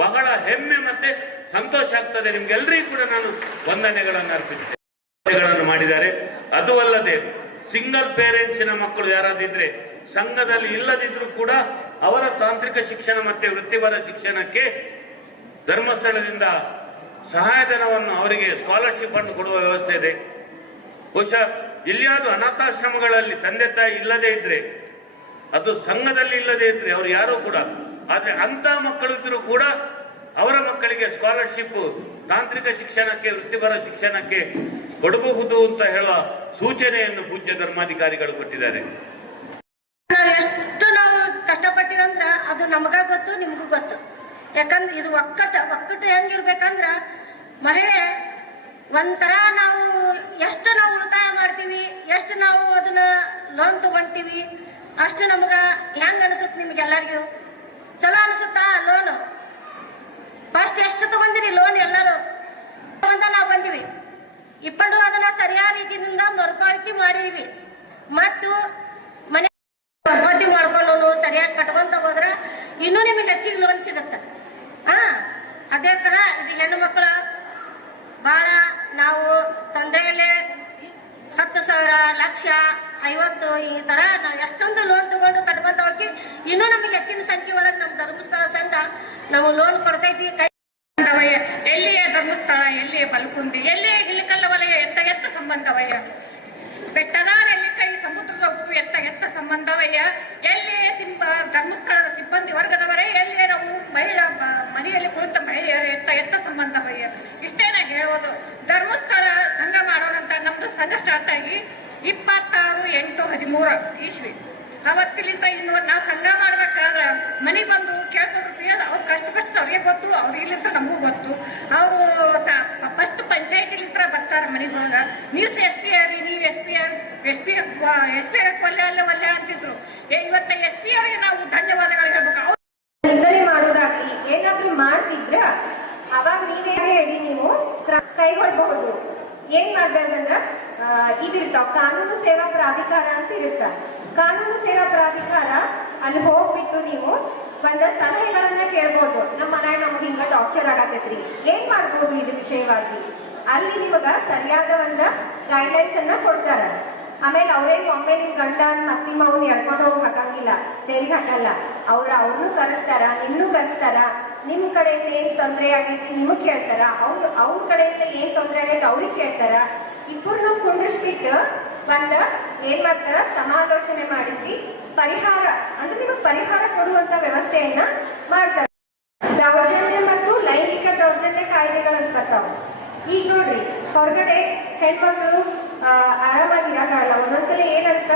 ಬಹಳ ಹೆಮ್ಮೆ ಮತ್ತೆ ಸಂತೋಷ ಆಗ್ತದೆ. ನಿಮ್ಗೆಲ್ಲರಿಗೂ ಕೂಡ ನಾನು ವಂದನೆಗಳನ್ನು ಅರ್ಪಿಸ್ತೇನೆ. ಮಾಡಿದ್ದಾರೆ. ಅದು ಅಲ್ಲದೆ ಸಿಂಗಲ್ ಪೇರೆಂಟ್ಸಿನ ಮಕ್ಕಳು ಯಾರಾದಿದ್ರೆ ಸಂಘದಲ್ಲಿ ಇಲ್ಲದಿದ್ರು ಕೂಡ ಅವರ ತಾಂತ್ರಿಕ ಶಿಕ್ಷಣ ಮತ್ತೆ ವೃತ್ತಿಪರ ಶಿಕ್ಷಣಕ್ಕೆ ಧರ್ಮಸ್ಥಳದಿಂದ ಸಹಾಯಧನವನ್ನು ಅವರಿಗೆ ಸ್ಕಾಲರ್ಶಿಪ್ ಅನ್ನು ಕೊಡುವ ವ್ಯವಸ್ಥೆ ಇದೆ. ಬಹುಶಃ ಎಲ್ಲಿಯಾದ್ರೂ ಅನಾಥಾಶ್ರಮಗಳಲ್ಲಿ ತಂದೆ ತಾಯಿ ಇಲ್ಲದೆ ಇದ್ರೆ, ಅದು ಸಂಘದಲ್ಲಿ ಇಲ್ಲದೆ ಇದ್ರೆ ಅವರು ಯಾರು ಕೂಡ, ಆದ್ರೆ ಅಂತ ಮಕ್ಕಳಿದ್ರು ಕೂಡ ಅವರ ಮಕ್ಕಳಿಗೆ ಸ್ಕಾಲರ್ಶಿಪ್ ತಾಂತ್ರಿಕ ಶಿಕ್ಷಣಕ್ಕೆ ವೃತ್ತಿಪರ ಶಿಕ್ಷಣಕ್ಕೆ ಕೊಡಬಹುದು ಅಂತ ಹೇಳುವ ಸೂಚನೆಯನ್ನು ಪೂಜ್ಯ ಧರ್ಮಾಧಿಕಾರಿಗಳು ಕೊಟ್ಟಿದ್ದಾರೆ. ಎಷ್ಟು ನಾವು ಕಷ್ಟಪಟ್ಟಿವಂದ್ರ ಅದು ನಮಗ ಗೊತ್ತು, ನಿಮಗೂ ಗೊತ್ತು. ಯಾಕಂದ್ರೆ ಇದು ಒಕ್ಕಟ್ಟು ಹೆಂಗಿರ್ಬೇಕಂದ್ರ ಮಹಿಳೆ ಒಂಥರ ನಾವು ಎಷ್ಟು ನಾವು ಉಳಿತಾಯ ಮಾಡ್ತೀವಿ, ಎಷ್ಟು ನಾವು ಅದನ್ನ ಲೋನ್ ತಗೊಂತೀವಿ, ಅಷ್ಟು ನಮಗ ಹೆಂಗ್ ಅನಿಸುತ್ತೆ? ನಿಮ್ಗೆಲ್ಲರಿಗೂ ಚಲೋ ಅನಿಸುತ್ತಾ? ಲೋನು ಫಸ್ಟ್ ಎಷ್ಟು ತಗೊಂಡಿರಿ ಲೋನ್? ಎಲ್ಲರೂ ನಾವು ಬಂದಿವಿ, ಇಪ್ಪಡು ಅದನ್ನ ಸರಿಯಾದ ರೀತಿಯಿಂದ ಮರುಪಾವತಿ ಮಾಡಿದೀವಿ. ಮತ್ತು ಮನೆ ಮರುಪಾವತಿ ಮಾಡ್ಕೊಂಡು ಸರಿಯಾಗಿ ಕಟ್ಕೊಂತ ಹೋದ್ರ ಇನ್ನೂ ನಿಮಗೆ ಹೆಚ್ಚಿಗೆ ಲೋನ್ ಸಿಗುತ್ತೆ. ಅದೇ ತರ ಇದು ಹೆಣ್ಣು ಮಕ್ಕಳ ಬಹಳ ನಾವು ತಂದೆಯಲ್ಲೇ 10,000, ಲಕ್ಷ, 50 ಈ ತರ ನಾವು ಎಷ್ಟೊಂದು ಲೋನ್ ತಗೊಂಡು ಕಟ್ಕೊಂತ ಹೋಗಿ ಇನ್ನೂ ನಮಗೆ ಹೆಚ್ಚಿನ ಸಂಖ್ಯೆ ಒಳಗೆ ನಮ್ಮ ಧರ್ಮಸ್ಥಳ ಸಂಘ ನಾವು ಲೋನ್ ಕೊಡ್ತೈತಿ. ಎಲ್ಲಿಯೇ ಧರ್ಮಸ್ಥಳ, ಎಲ್ಲಿಯೇ ಬಲ್ಕುಂದಿ, ಎಲ್ಲಿಯೇ ಇಳಕಲ್ಲ ವಲಯ ಎತ್ತ ಸಂಬಂಧವಯ್ಯ, ಬೆಟ್ಟದಾರ ಎಲ್ಲಿ ಕೈ ಸಮುದ್ರದ ಭೂಮಿ ಎತ್ತ ಸಂಬಂಧವಯ್ಯ, ಎಲ್ಲಿಯೇ ಧರ್ಮಸ್ಥಳದ ಸಿಬ್ಬಂದಿ ವರ್ಗದವರೇ, ಎಲ್ಲಿಯೇ ನಾವು ಮಹಿಳಾ ಮನೆಯಲ್ಲಿ ಕುಳಿತ ಮಹಿಳೆಯರು ಎತ್ತ ಸಂಬಂಧವಯ್ಯ. ಇಷ್ಟೇನ ಹೇಳೋದು. ಧರ್ಮಸ್ಥಳ ಸಂಘ ಮಾಡೋದಂತ ನಮ್ದು ಸಂಘ ಸ್ಟಾರ್ಟ್ ಆಗಿ 26/8/13 ಇಸ್ವಿ. ಅವತ್ತಿಲಿಂದ ಇನ್ನು ನಾವು ಸಂಘ ಮಾಡ್ಬೇಕಾದ್ರೆ ಮನೆಗೆ ಬಂದು ಕೇಳ್ಕೊಡ್ರಿ, ಅವ್ರ ಕಷ್ಟ ಅವ್ರಿಗೆ ಗೊತ್ತು, ಅವ್ರಿಗಿಲಿಂತ ನಮಗೂ ಗೊತ್ತು. ಅವರು ಫಸ್ಟ್ ಪಂಚಾಯತಿಲಿಂತ ಬರ್ತಾರೆ ಮನೆಗೆ ಹೋದಾಗ, ನೀವು ಎಸ್ ಪಿ ಆರಿ, ನೀವು ಎಸ್ ಪಿ ಒಲ್ಲೆ ಅಂತಿದ್ರು. ಇವತ್ತ ಎಸ್ ಪಿ ಅವರಿಗೆ ನಾವು ಧನ್ಯವಾದಗಳು ಹೇಳ್ಬೇಕು. ನಿಂದನೆ ಮಾಡೋದಾಗ್ಲಿ ಏನಾದ್ರೂ ಮಾಡ್ತಿದ್ರ ಅವಾಗ ನೀವೇ ಹೇಳಿ ನೀವು ಕೈಗೊಳ್ಬಹುದು. ಏನ್ ಮಾಡ್ಬೇಕಂದ್ರ ಇದಿರ್ತಾವ ಕಾನೂನು ಸೇವಾ ಪ್ರಾಧಿಕಾರ ಅಂತ ಇರುತ್ತ. ಕಾನೂನು ಸೇವಾ ಪ್ರಾಧಿಕಾರ ಅಲ್ಲಿ ಹೋಗ್ಬಿಟ್ಟು ನೀವು ಒಂದ ಸಲಹೆಗಳನ್ನ ಕೇಳ್ಬೋದು. ನಮ್ಮ ಮನ್ಯಾಗ ನಮ್ಗೆ ಹಿಂಗ ಟಾರ್ಚರ್ ಆಗತೈತ್ರಿ, ಏನ್ ಮಾಡ್ಬೋದು ಇದ್ರ ವಿಷಯವಾಗಿ. ಅಲ್ಲಿ ನಿಮಗ ಸರಿಯಾದ ಒಂದ ಗೈಡ್ಲೈನ್ಸ್ ಅನ್ನ ಕೊಡ್ತಾರ. ಆಮೇಲೆ ಅವ್ರೇನು ಒಮ್ಮೆ ನಿಮ್ ಗಂಡ ಮತ್ತಿ ಮೌನ್ ಎಳ್ಕೊಂಡು ಹೋಗಿ ಹಾಕಂಗಿಲ್ಲ, ಜೈಲಿಗೆ ಹಾಕಲ್ಲ. ಅವ್ರನ್ನೂ ಕರೆಸ್ತಾರ, ನಿನ್ನೂ ಕರೆಸ್ತಾರ. ನಿಮ್ ಕಡೆಯಿಂದ ಏನ್ ತೊಂದರೆ ಆಗೈತಿ ನಿಮಗ್ ಕೇಳ್ತಾರ, ಅವ್ರ ಕಡೆಯಿಂದ ಏನ್ ತೊಂದರೆ ಆಗೈತಿ ಅವ್ರಿಗೆ ಕೇಳ್ತಾರ. ಇಬ್ಬರನ್ನ ಕುಂಡ್ರಿಸ್ಬಿಟ್ಟು ಬಂದ ಏನ್ ಮಾಡ್ತಾರ, ಸಮಾಲೋಚನೆ ಮಾಡಿಸಿ ಪರಿಹಾರ ಅಂದ್ರೆ ನಿಮಗ್ ಪರಿಹಾರ ಕೊಡುವಂತ ವ್ಯವಸ್ಥೆಯನ್ನ ಮಾಡ್ತಾರ. ದೌರ್ಜನ್ಯ ಮತ್ತು ಲೈಂಗಿಕ ದೌರ್ಜನ್ಯ ಕಾಯ್ದೆಗಳಂತ ಬರ್ತಾವ. ಈಗ ನೋಡ್ರಿ, ಹೊರಗಡೆ ಹೆಣ್ಮಕ್ಳು ಆರಾಮಾಗಿ ಇರಕ್ಕಾಗಲ್ಲ. ಒಂದೊಂದ್ಸಲ ಏನಂತ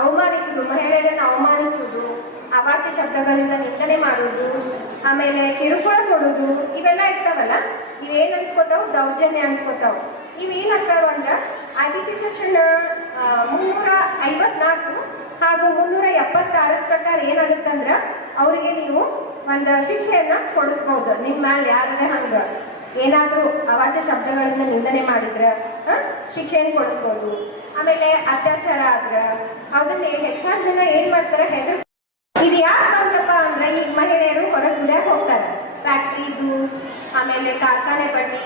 ಅವಮಾನಿಸುದು, ಮಹಿಳೆಯರನ್ನ ಅವಮಾನಿಸುವುದು, ಅವಾಚ್ಯ ಶಬ್ದಗಳಿಂದ ನಿಂದನೆ ಮಾಡುವುದು, ಆಮೇಲೆ ಕಿರುಕುಳ ಕೊಡುದು, ಇವೆಲ್ಲ ಇರ್ತಾವಲ್ಲ. ಇವೇನ್ ಅನ್ಸ್ಕೊತಾವ್, ದೌರ್ಜನ್ಯ ಅನ್ಸ್ಕೊತಾವ್. ಇವೇನಾಗ್ತಾವ ಅಂದ್ರ IPC ಸೆಕ್ಷನ್ 354 ಹಾಗೂ 376 ಪ್ರಕಾರ ಏನಾಗುತ್ತಂದ್ರ ಅವರಿಗೆ ನೀವು ಒಂದು ಶಿಕ್ಷೆಯನ್ನ ಕೊಡಿಸ್ಬಹುದು. ನಿಮ್ಮ ಮ್ಯಾಲ ಯಾರೇ ಹಂಗ ಏನಾದ್ರೂ ಅವಾಚ್ಯ ಶಬ್ದಗಳಿಂದ ನಿಂದನೆ ಮಾಡಿದ್ರ ಶಿಕ್ಷೆಯನ್ನು ಕೊಡಿಸ್ಬೋದು. ಆಮೇಲೆ ಅತ್ಯಾಚಾರ ಆದ್ರ ಅದನ್ನ ಹೆಚ್ಚಾದ ಜನ ಏನ್ ಮಾಡ್ತಾರೆ, ಹೆದರ್. ಇದು ಯಾಕೆ ಬಂತಪ್ಪ ಅಂದ್ರೆ ಈಗ ಮಹಿಳೆಯರು ಹೊರಗೆ ದುಡಿಯಕ್ಕೆ ಹೋಗ್ತಾರೆ, ಫ್ಯಾಕ್ಟ್ರೀಸು, ಆಮೇಲೆ ಕಾರ್ಖಾನೆ ಬಡ್ಡಿ,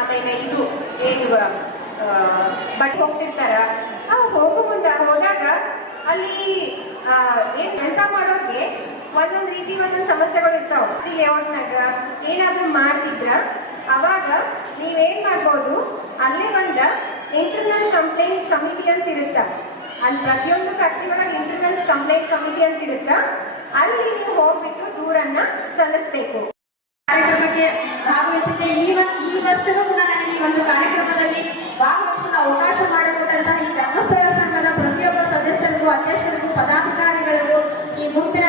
ಆಮೇಲೆ ಇದು ಏನು ಬಟ್ ಹೋಗ್ತಿರ್ತಾರ. ಹೋದಾಗ ಅಲ್ಲಿ ಏನ್ ಕೆಲಸ ಮಾಡೋಕೆ ಒಂದೊಂದು ರೀತಿ ಒಂದೊಂದು ಸಮಸ್ಯೆಗಳು ಇರ್ತಾವ. ಲೇಔಟ್ನಾಗ ಏನಾದ್ರೂ ಮಾಡ್ತಿದ್ರ ಅವಾಗ ನೀವೇನ್ ಮಾಡ್ಬೋದು, ಅಲ್ಲೇ ಬಂದ ಇಂಟರ್ನಲ್ ಕಂಪ್ಲೇಂಟ್ ಕಮಿಟಿ ಅಂತ ಇರುತ್ತ. ಅಲ್ಲಿ ಪ್ರತಿಯೊಂದು ಫ್ಯಾಕ್ಟ್ರಿ ಒಳಗೆ ಇಂಟರ್ನಲ್ ಕಂಪ್ಲೇಂಟ್ ಕಮಿಟಿ ಅಂತ ಇರುತ್ತ. ಅಲ್ಲಿ ನೀವು ಹೋಗ್ಬಿಟ್ಟು ದೂರನ್ನ ಸಲ್ಲಿಸ್ಬೇಕು. ಕಾರ್ಯಕ್ರಮಕ್ಕೆ ಭಾಗವಹಿಸಿದ್ದೆ. ಈ ವರ್ಷವೂ ಕೂಡ ನನಗೆ ಈ ಒಂದು ಕಾರ್ಯಕ್ರಮದಲ್ಲಿ ಭಾಗವಹಿಸಲು ಅವಕಾಶ ಮಾಡಿಕೊಟ್ಟಂತಹ ಈ ಧರ್ಮಸ್ಥಳ ಸಂಘದ ಪ್ರತಿಯೊಬ್ಬ ಸದಸ್ಯರಿಗೂ, ಅಧ್ಯಕ್ಷರಿಗೂ, ಪದಾಧಿಕಾರಿಗಳಿಗೂ, ಈ ಗುಂಪಿನ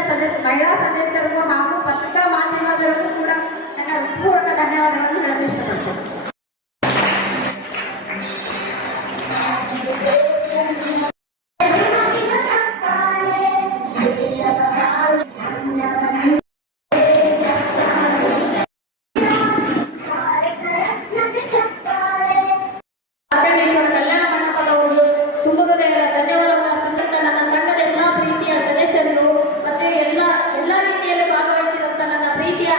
ಮಹಿಳಾ ಸದಸ್ಯರಿಗೂ ಹಾಗೂ ಪತ್ರಿಕಾ ಮಾಧ್ಯಮಗಳಿಗೂ ಕೂಡ ನನ್ನ ಪೂರ್ವಕ ಧನ್ಯವಾದಗಳನ್ನು ಹೇಳಲು ಇಷ್ಟಪಡ್ತೇನೆ. ಎಲ್ಲ ರೀತಿಯಲ್ಲಿ ಭಾಗವಹಿಸಿದಂತ ನನ್ನ ಪ್ರೀತಿಯ